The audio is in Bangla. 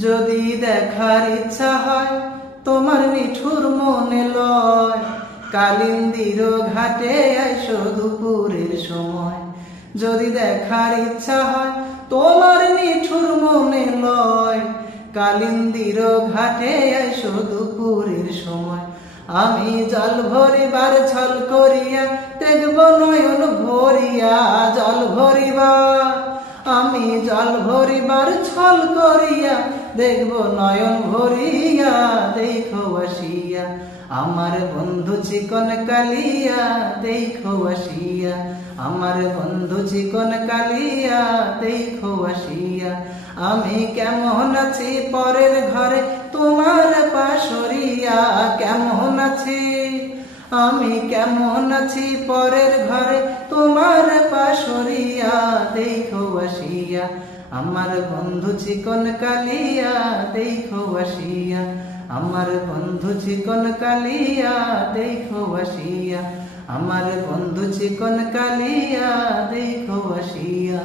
যদি দেখার ইচ্ছা হয় তোমার নিঠুর মনে লয়, কালিন্দির ঘাটে আইসো দুপুরের সময়। যদি দেখার ইচ্ছা হয় তোমার নিঠুর মনে লয়, কালিন্দির ঘাটে আইসো দুপুরের সময়। আমি জল ভরিবার ছল করিয়া দেখব নয়ন ভরিয়া, জল ভরিবার আমি জল ভরিবার ছল করিয়া দেখব নয়ন ভরিয়া। দেখো আসিয়া আমার বন্ধু চিকন কালিয়া, দেখো আসিয়া আমার বন্ধু চিকন কালিয়া, দেখো আসিয়া। আমি কেমন আছি পরের ঘরে তোমার পাশরিয়া, কেমন আছি আমি কেমন আছি পরের ঘরে তোমার পাশরিয়া। দেখো আসিয়া আমার বন্ধু চিকন কালিয়া, দেখো আসিয়া আমার বন্ধু চিকন কালিয়া, দেখো আসিয়া আমার বন্ধু চিকন কালিয়া, দেখো আসিয়া।